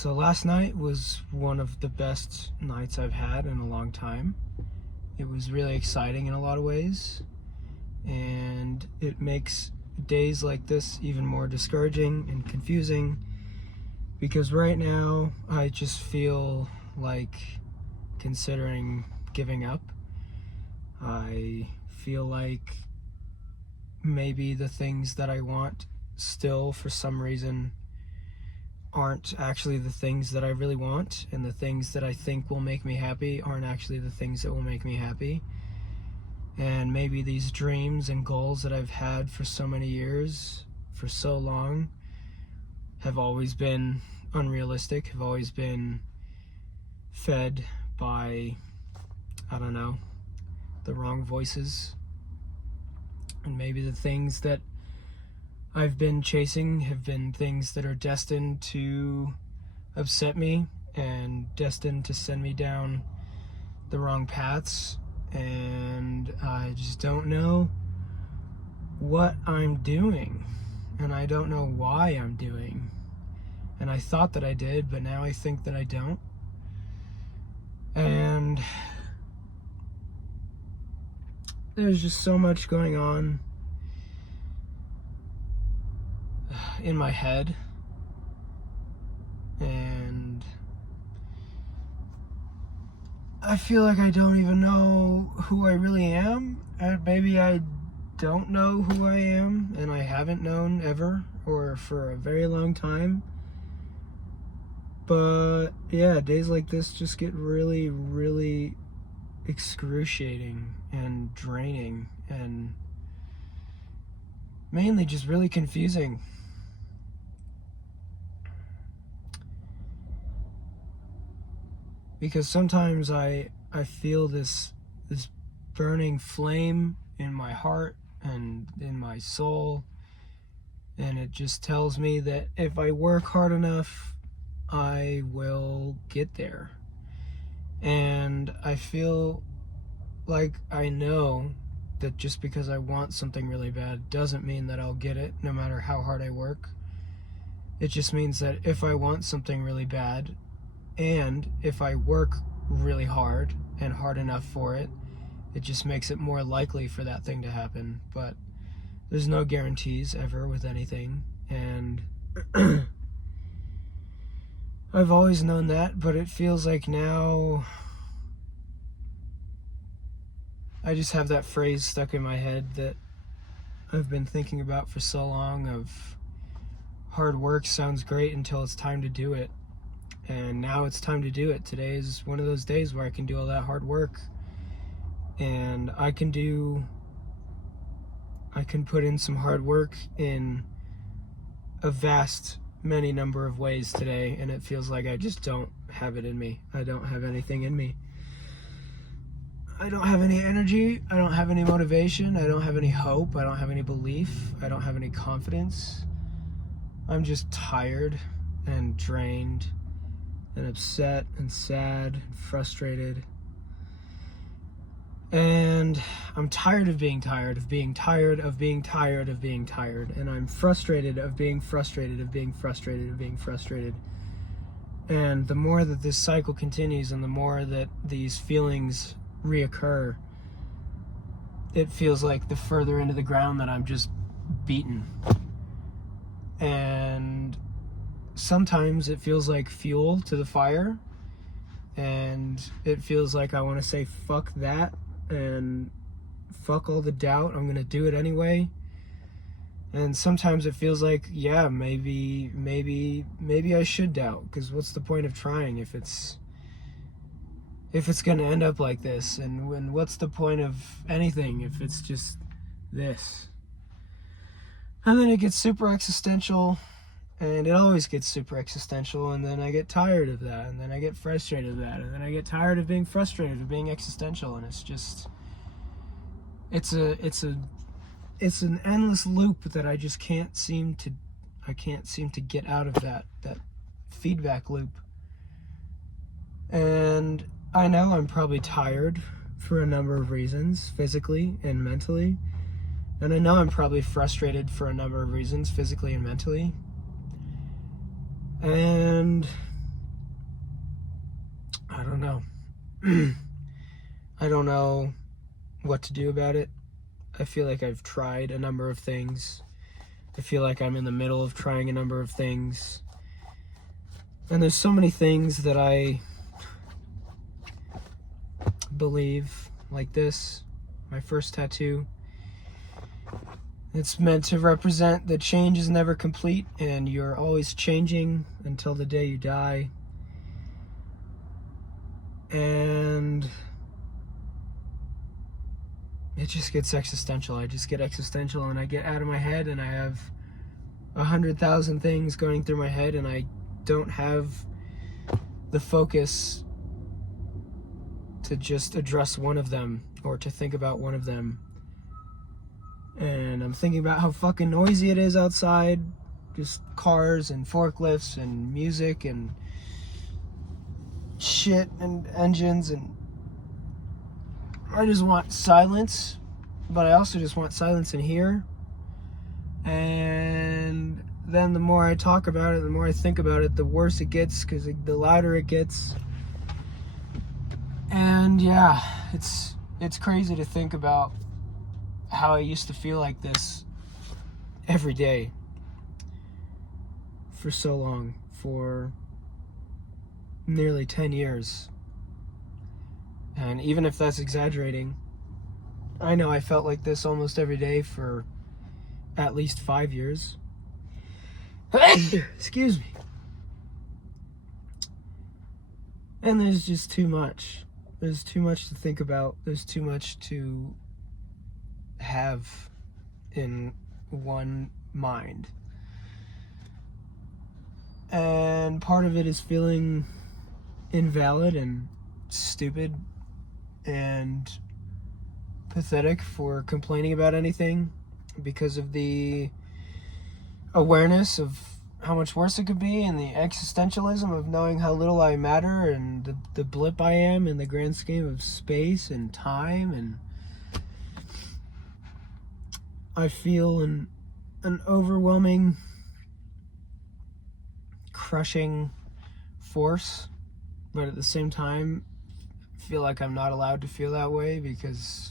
So last night was one of the best nights I've had in a long time. It was really exciting in a lot of ways, and it makes days like this even more discouraging and confusing, because right now I just feel like considering giving up. I feel like maybe the things that I want still, for some reason, aren't actually the things that I really want, and the things that I think will make me happy aren't actually the things that will make me happy. And maybe these dreams and goals that I've had for so many years, for so long, have always been unrealistic, have always been fed by, I don't know, the wrong voices. And maybe the things that I've been chasing have been things that are destined to upset me and destined to send me down the wrong paths, and I just don't know what I'm doing, and I don't know why I'm doing. And I thought that I did, but now I think that I don't. And there's just so much going on in my head, and I feel like I don't even know who I really am, and maybe I don't know who I am, and I haven't known ever, or for a very long time. But yeah, days like this just get really, really excruciating and draining, and mainly just really confusing. Because sometimes I feel this burning flame in my heart and in my soul, and it just tells me that if I work hard enough, I will get there. And I feel like I know that just because I want something really bad doesn't mean that I'll get it, no matter how hard I work. It just means that if I want something really bad, and if I work really hard and hard enough for it, it just makes it more likely for that thing to happen. But there's no guarantees ever with anything, and I've always known that, but it feels like now I just have that phrase stuck in my head that I've been thinking about for so long, of hard work sounds great until it's time to do it. And now it's time to do it. Today is one of those days where I can do all that hard work, and I can put in some hard work in a vast many number of ways today, and it feels like I just don't have it in me. I don't have anything in me. I don't have any energy, I don't have any motivation, I don't have any hope, I don't have any belief, I don't have any confidence. I'm just tired and drained and upset and sad and frustrated. And I'm tired of being tired, of being tired, of being tired, of being tired. And I'm frustrated of being frustrated, of being frustrated, of being frustrated. And the more that this cycle continues, and the more that these feelings reoccur, it feels like the further into the ground that I'm just beaten. And sometimes it feels like fuel to the fire, and it feels like I want to say fuck that and fuck all the doubt, I'm gonna do it anyway. And sometimes it feels like, yeah, maybe I should doubt, because what's the point of trying if it's gonna end up like this? And what's the point of anything if it's just this? And then it gets super existential, and it always gets super existential, and then I get tired of that, and then I get frustrated of that, and then I get tired of being frustrated, of being existential, and it's just, it's an endless loop that I just can't seem to get out of that feedback loop. And I know I'm probably tired for a number of reasons, physically and mentally, and I know I'm probably frustrated for a number of reasons, physically and mentally. And I don't know what to do about it. I feel like I've tried a number of things. I feel like I'm in the middle of trying a number of things. And there's so many things that I believe, like this, my first tattoo. It's meant to represent that change is never complete and you're always changing until the day you die. And it just gets existential. I just get existential and I get out of my head and I have 100,000 things going through my head and I don't have the focus to just address one of them or to think about one of them. And I'm thinking about how fucking noisy it is outside. Just cars and forklifts and music and shit and engines, and I just want silence, but I also just want silence in here. And then the more I talk about it, the more I think about it, the worse it gets, because the louder it gets. And yeah, it's crazy to think about how I used to feel like this every day for so long, for nearly 10 years. And even if that's exaggerating, I know I felt like this almost every day for at least 5 years. Excuse me. And there's just too much. There's too much to think about. There's too much to have in one mind. And part of it is feeling invalid and stupid and pathetic for complaining about anything because of the awareness of how much worse it could be and the existentialism of knowing how little I matter and the blip I am in the grand scheme of space and time. And I feel an overwhelming, crushing force, but at the same time feel like I'm not allowed to feel that way because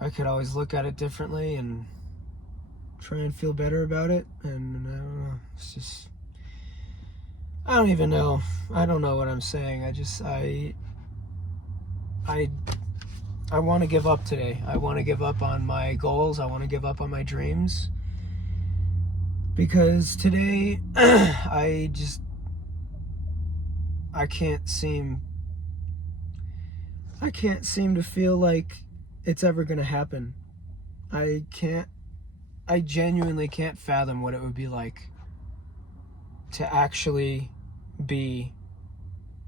I could always look at it differently and try and feel better about it. And I don't know, it's just, I don't even know. I don't know what I'm saying. I want to give up today. I want to give up on my goals. I want to give up on my dreams. Because today, I can't seem to feel like it's ever going to happen. I genuinely can't fathom what it would be like to actually be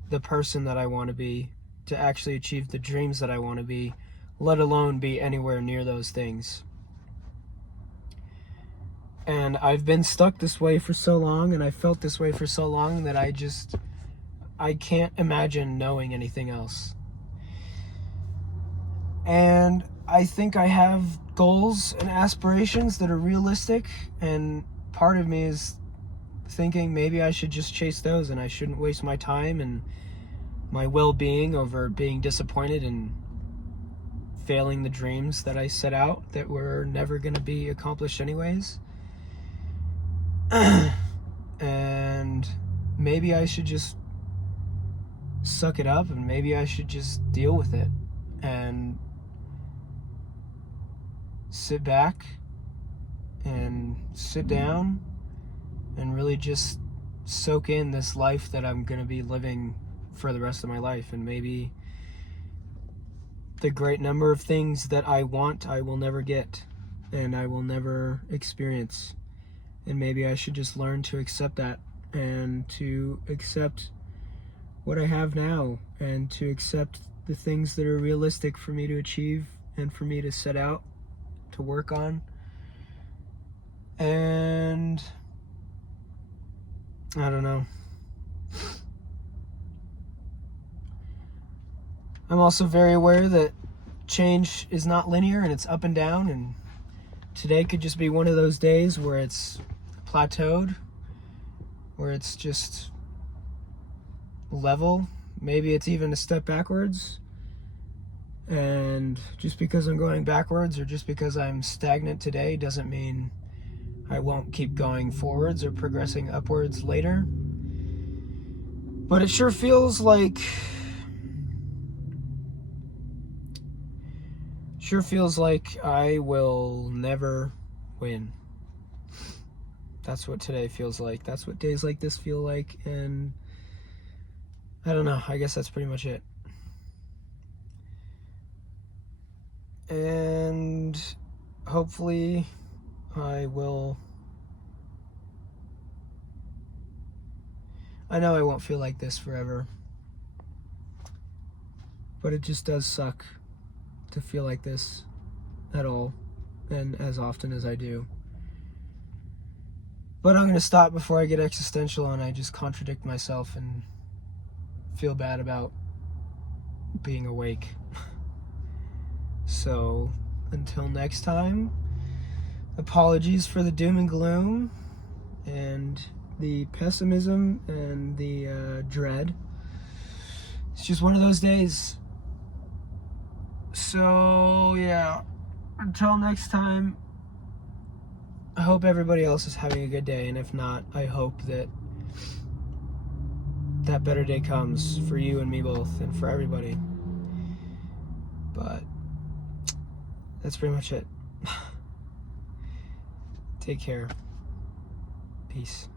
the person that I want to be, to actually achieve the dreams that I want to be, let alone be anywhere near those things. And I've been stuck this way for so long, and I felt this way for so long that I can't imagine knowing anything else. And I think I have goals and aspirations that are realistic, and part of me is thinking maybe I should just chase those and I shouldn't waste my time and my well-being over being disappointed and failing the dreams that I set out that were never going to be accomplished anyways. And maybe I should just suck it up, and maybe I should just deal with it and sit back and sit down and really just soak in this life that I'm going to be living for the rest of my life. And maybe the great number of things that I want, I will never get and I will never experience. And maybe I should just learn to accept that, and to accept what I have now, and to accept the things that are realistic for me to achieve and for me to set out to work on. And I don't know. I'm also very aware that change is not linear and it's up and down, and today could just be one of those days where it's plateaued, where it's just level, maybe it's even a step backwards. And just because I'm going backwards or just because I'm stagnant today doesn't mean I won't keep going forwards or progressing upwards later. But it sure feels like I will never win. That's what today feels like. That's what days like this feel like. And I don't know. I guess that's pretty much it. And hopefully I know I won't feel like this forever. But it just does suck to feel like this at all and as often as I do. But I'm going to stop before I get existential and I just contradict myself and feel bad about being awake. So, until next time, apologies for the doom and gloom and the pessimism and the dread. It's just one of those days. So, yeah, until next time, I hope everybody else is having a good day, and if not, I hope that better day comes for you and me both, and for everybody. But that's pretty much it. Take care. Peace.